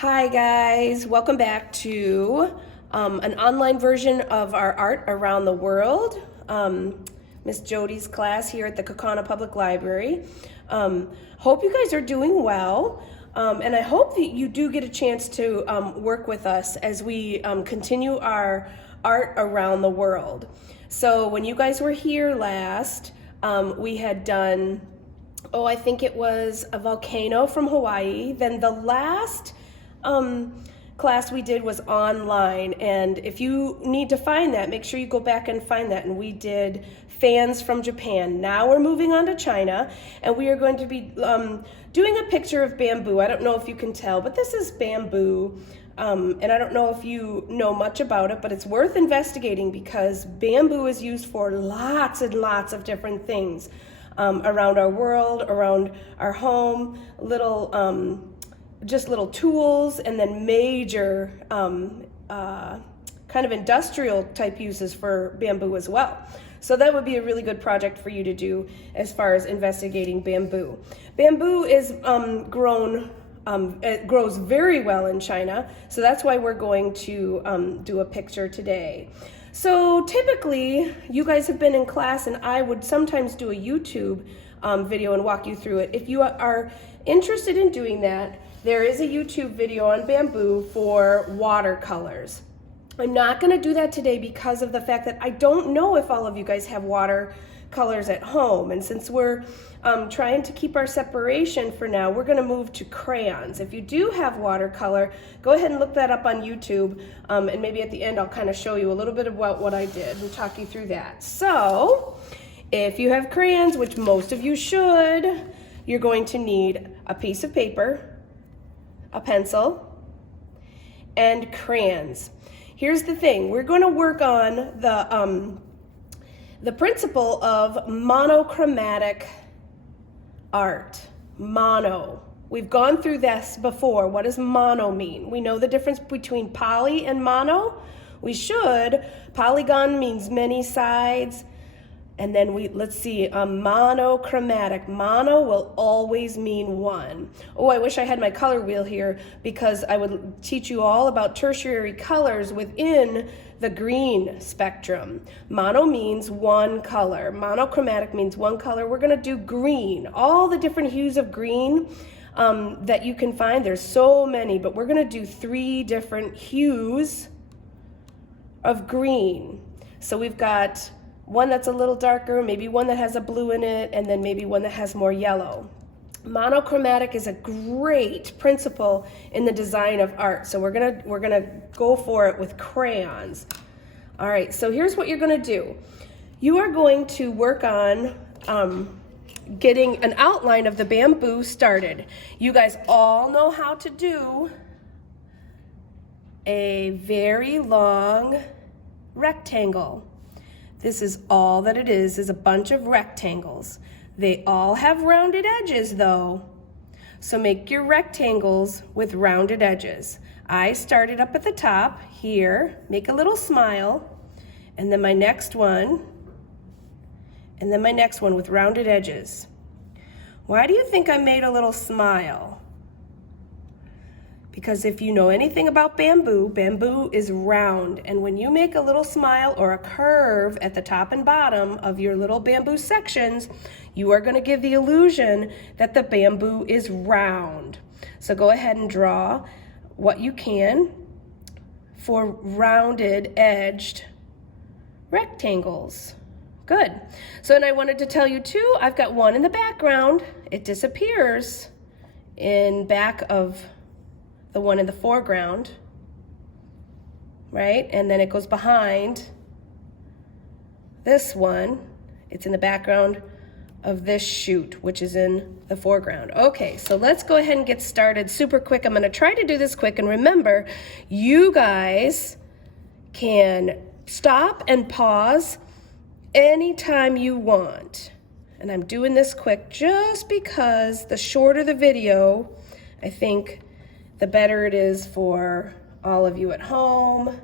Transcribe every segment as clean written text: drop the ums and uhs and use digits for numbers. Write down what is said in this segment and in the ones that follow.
Hi guys, welcome back to an online version of our art around the world. Miss Jody's class here at the Kaukauna Public Library. Hope you guys are doing well, and I hope that you do get a chance to work with us as we continue our art around the world. So when you guys were here last, we had done, I think it was a volcano from Hawaii. Then the last class we did was online, and if you need to find that, make sure you go back and find that. And we did fans from Japan. Now we're moving on to China, and we are going to be doing a picture of bamboo. I don't know if you can tell, but this is bamboo, and I don't know if you know much about it, but it's worth investigating because bamboo is used for lots and lots of different things around our world, around our home, just little tools, and then major kind of industrial type uses for bamboo as well. So that would be a really good project for you to do as far as investigating bamboo. Bamboo is it grows very well in China, so that's why we're going to do a picture today. So typically, you guys have been in class, and I would sometimes do a YouTube video and walk you through it. If you are interested in doing that, there is a YouTube video on bamboo for watercolors. I'm not going to do that today because of the fact that I don't know if all of you guys have watercolors at home. And since we're trying to keep our separation for now, we're going to move to crayons. If you do have watercolor, go ahead and look that up on YouTube. And maybe at the end, I'll kind of show you a little bit about what I did and talk you through that. So if you have crayons, which most of you should, you're going to need a piece of paper, a pencil, and crayons. Here's the thing, we're going to work on the principle of monochromatic art. Mono. We've gone through this before. What does mono mean? We know the difference between poly and mono. We should. Polygon means many sides. And then let's see, monochromatic. Mono will always mean one. Oh, I wish I had my color wheel here because I would teach you all about tertiary colors within the green spectrum. Mono means one color. Monochromatic means one color. We're gonna do green. All the different hues of green that you can find, there's so many, but we're gonna do 3 different hues of green. So we've got one that's a little darker, maybe one that has a blue in it, and then maybe one that has more yellow. Monochromatic is a great principle in the design of art. So we're gonna go for it with crayons. All right, so here's what you're gonna do. You are going to work on getting an outline of the bamboo started. You guys all know how to do a very long rectangle. This is all that it is a bunch of rectangles. They all have rounded edges though. So make your rectangles with rounded edges. I started up at the top here, make a little smile, and then my next one, and then my next one with rounded edges. Why do you think I made a little smile? Because if you know anything about bamboo, bamboo is round, and when you make a little smile or a curve at the top and bottom of your little bamboo sections, you are going to give the illusion that the bamboo is round. So go ahead and draw what you can for rounded edged rectangles. Good. So, and I wanted to tell you too, I've got one in the background. It disappears in back of the one in the foreground, right? And then it goes behind this one. It's in the background of this shoot, which is in the foreground. Okay, so let's go ahead and get started super quick. I'm gonna try to do this quick, and remember, you guys can stop and pause anytime you want. And I'm doing this quick just because the shorter the video, I think the better it is for all of you at home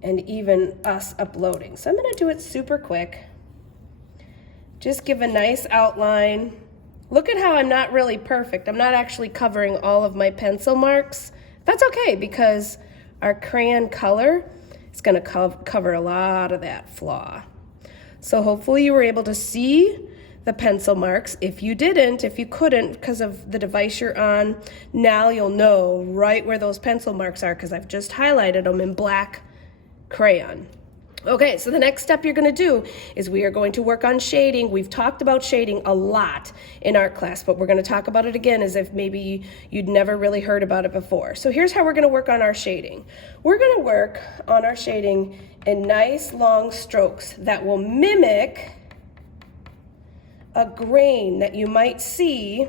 and even us uploading. So I'm gonna do it super quick. Just give a nice outline Look at how I'm not really perfect. I'm not actually covering all of my pencil marks. That's okay because our crayon color is going to cover a lot of that flaw. So hopefully you were able to see the pencil marks. If you didn't, if you couldn't because of the device you're on, now you'll know right where those pencil marks are because I've just highlighted them in black crayon. Okay, so the next step you're going to do is we are going to work on shading. We've talked about shading a lot in art class, but we're going to talk about it again as if maybe you'd never really heard about it before. So here's how we're going to work on our shading. We're going to work on our shading in nice long strokes that will mimic a grain that you might see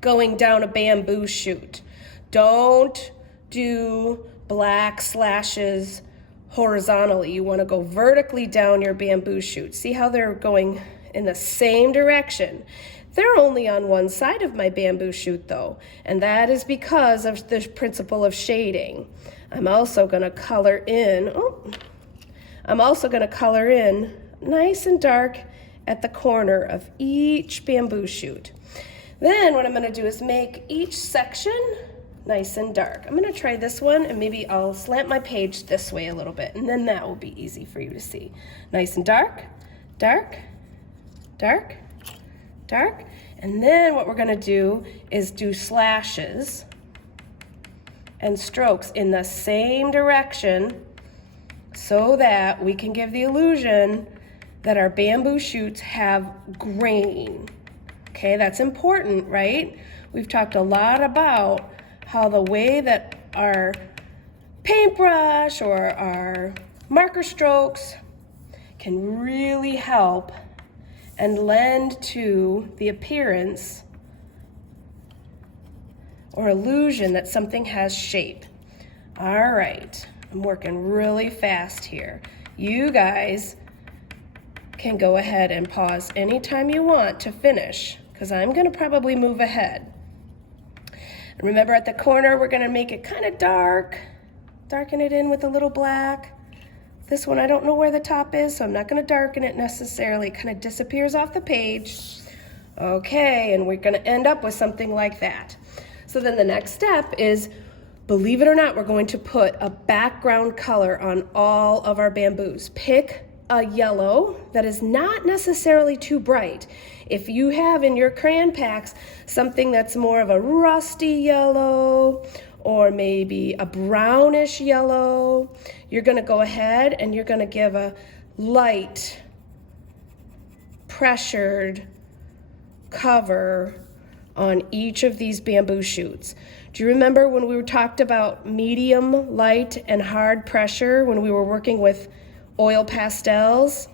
going down a bamboo shoot. Don't do black slashes horizontally. You want to go vertically down your bamboo shoot. See how they're going in the same direction. They're only on one side of my bamboo shoot though, and that is because of the principle of shading. I'm also going to color in, nice and dark at the corner of each bamboo shoot. Then what I'm going to do is make each section nice and dark. I'm going to try this one and maybe I'll slant my page this way a little bit and then that will be easy for you to see. Nice and dark, dark, dark, dark. And then what we're going to do is do slashes and strokes in the same direction so that we can give the illusion that our bamboo shoots have grain. Okay, that's important, right? We've talked a lot about how the way that our paintbrush or our marker strokes can really help and lend to the appearance or illusion that something has shape. All right, I'm working really fast here. You guys can go ahead and pause anytime you want to finish because I'm going to probably move ahead. And remember at the corner, we're going to make it kind of dark, darken it in with a little black. This one, I don't know where the top is, so I'm not going to darken it necessarily. It kind of disappears off the page. Okay, and we're going to end up with something like that. So then the next step is, believe it or not, we're going to put a background color on all of our bamboos. Pick a yellow that is not necessarily too bright. If you have in your crayon packs something that's more of a rusty yellow or maybe a brownish yellow, you're going to go ahead and you're going to give a light pressured cover on each of these bamboo shoots. Do you remember when we talked about medium, light, and hard pressure when we were working with oil pastels?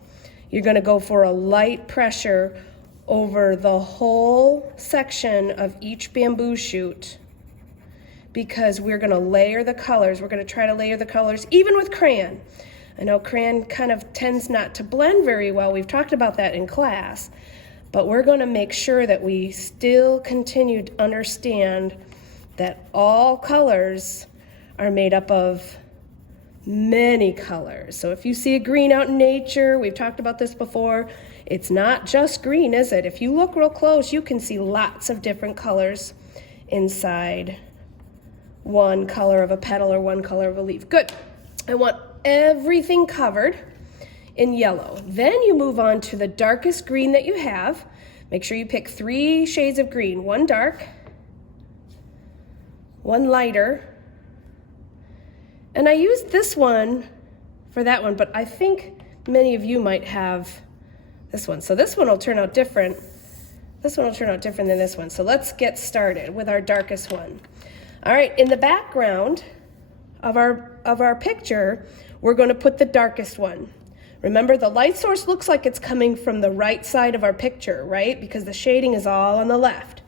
You're going to go for a light pressure over the whole section of each bamboo shoot because we're going to layer the colors. We're going to try to layer the colors even with crayon. I know crayon kind of tends not to blend very well. We've talked about that in class, but we're going to make sure that we still continue to understand that all colors are made up of many colors. So if you see a green out in nature, we've talked about this before, it's not just green, is it? If you look real close, you can see lots of different colors inside one color of a petal or one color of a leaf. Good. I want everything covered in yellow. Then you move on to the darkest green that you have. Make sure you pick 3 shades of green, one dark, one lighter, and I used this one for that one, but I think many of you might have this one. So this one will turn out different. This one will turn out different than this one. So let's get started with our darkest one. All right, in the background of our picture, we're going to put the darkest one. Remember, the light source looks like it's coming from the right side of our picture, right? Because the shading is all on the left.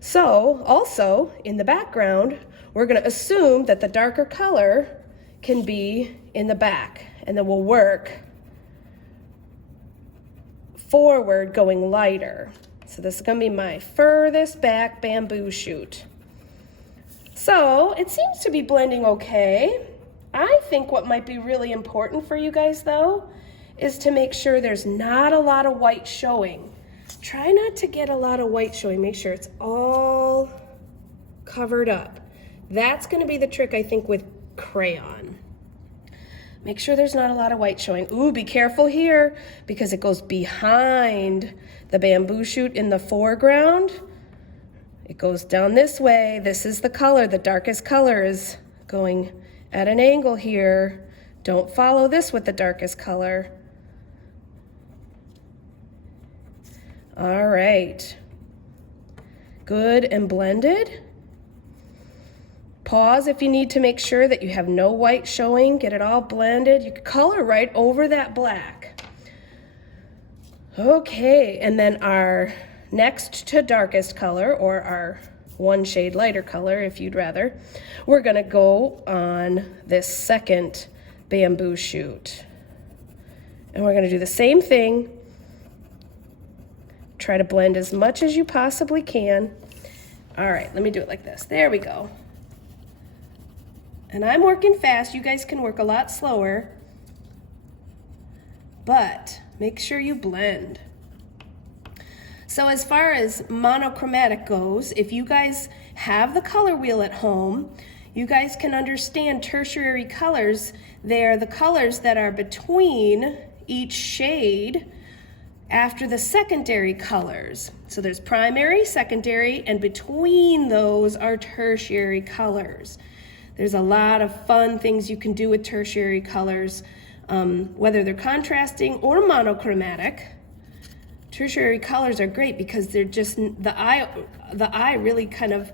So also in the background, we're going to assume that the darker color can be in the back, and then we'll work forward going lighter. So this is going to be my furthest back bamboo shoot. So it seems to be blending okay. I think what might be really important for you guys though is to make sure there's not a lot of white showing. Try not to get a lot of white showing. Make sure it's all covered up. That's going to be the trick, I think, with crayon. Make sure there's not a lot of white showing. Ooh, be careful here because it goes behind the bamboo shoot in the foreground. It goes down this way. This is the color. The darkest color is going at an angle here. Don't follow this with the darkest color. All right. Good and blended. Pause if you need to make sure that you have no white showing. Get it all blended. You can color right over that black. Okay, and then our next to darkest color, or our one shade lighter color if you'd rather, we're gonna go on this second bamboo shoot. And we're gonna do the same thing. Try to blend as much as you possibly can. All right, let me do it like this. There we go. And I'm working fast. You guys can work a lot slower, but make sure you blend. So as far as monochromatic goes, if you guys have the color wheel at home, you guys can understand tertiary colors. They're the colors that are between each shade after the secondary colors. So there's primary, secondary, and between those are tertiary colors. There's a lot of fun things you can do with tertiary colors, whether they're contrasting or monochromatic. Tertiary colors are great because they're just, the eye really kind of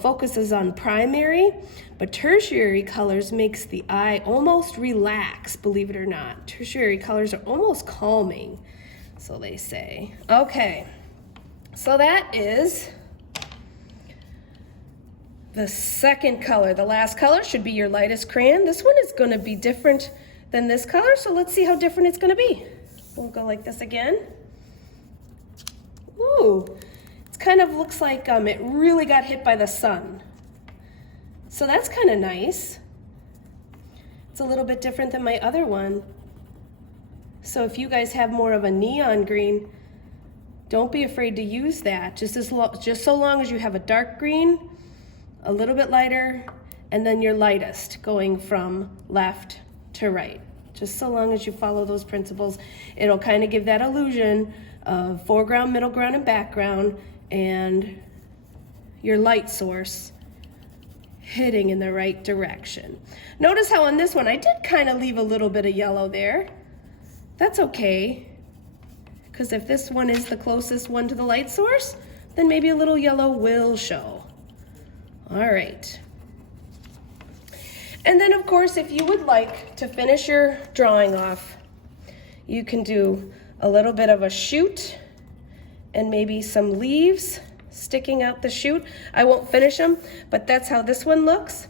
focuses on primary, but tertiary colors makes the eye almost relax, believe it or not. Tertiary colors are almost calming, so they say. Okay, so that is the second color. The last color should be your lightest crayon. This one is going to be different than this color, so let's see how different it's going to be. We'll go like this again. Ooh, it kind of looks like it really got hit by the sun. So that's kind of nice. It's a little bit different than my other one. So if you guys have more of a neon green, don't be afraid to use that. Just so long as you have a dark green, a little bit lighter, and then your lightest going from left to right. Just so long as you follow those principles, it'll kind of give that illusion of foreground, middle ground, and background, and your light source hitting in the right direction. Notice how on this one, I did kind of leave a little bit of yellow there. That's okay, because if this one is the closest one to the light source, then maybe a little yellow will show. All right. And then of course, if you would like to finish your drawing off, you can do a little bit of a shoot and maybe some leaves sticking out the shoot. I won't finish them, but that's how this one looks.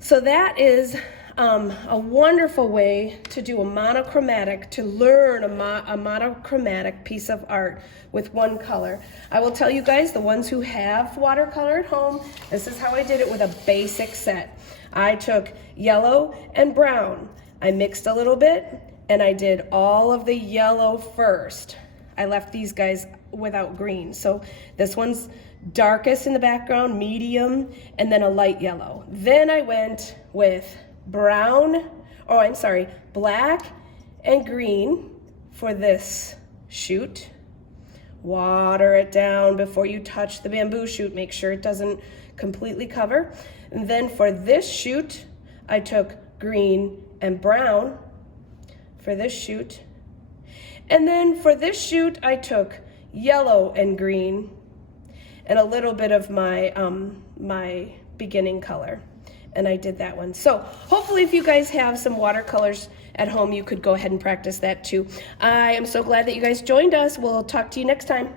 So that is a wonderful way to do a monochromatic, to learn a monochromatic piece of art with one color. I will tell you guys, the ones who have watercolor at home, this is how I did it with a basic set. I took yellow and brown. I mixed a little bit and I did all of the yellow first. I left these guys without green. So this one's darkest in the background, medium, and then a light yellow. Then I went with black and green for this shoot. Water it down before you touch the bamboo shoot. Make sure it doesn't completely cover. And then for this shoot, I took green and brown for this shoot. And then for this shoot, I took yellow and green and a little bit of my, my beginning color. And I did that one. So hopefully if you guys have some watercolors at home, you could go ahead and practice that too. I am so glad that you guys joined us. We'll talk to you next time.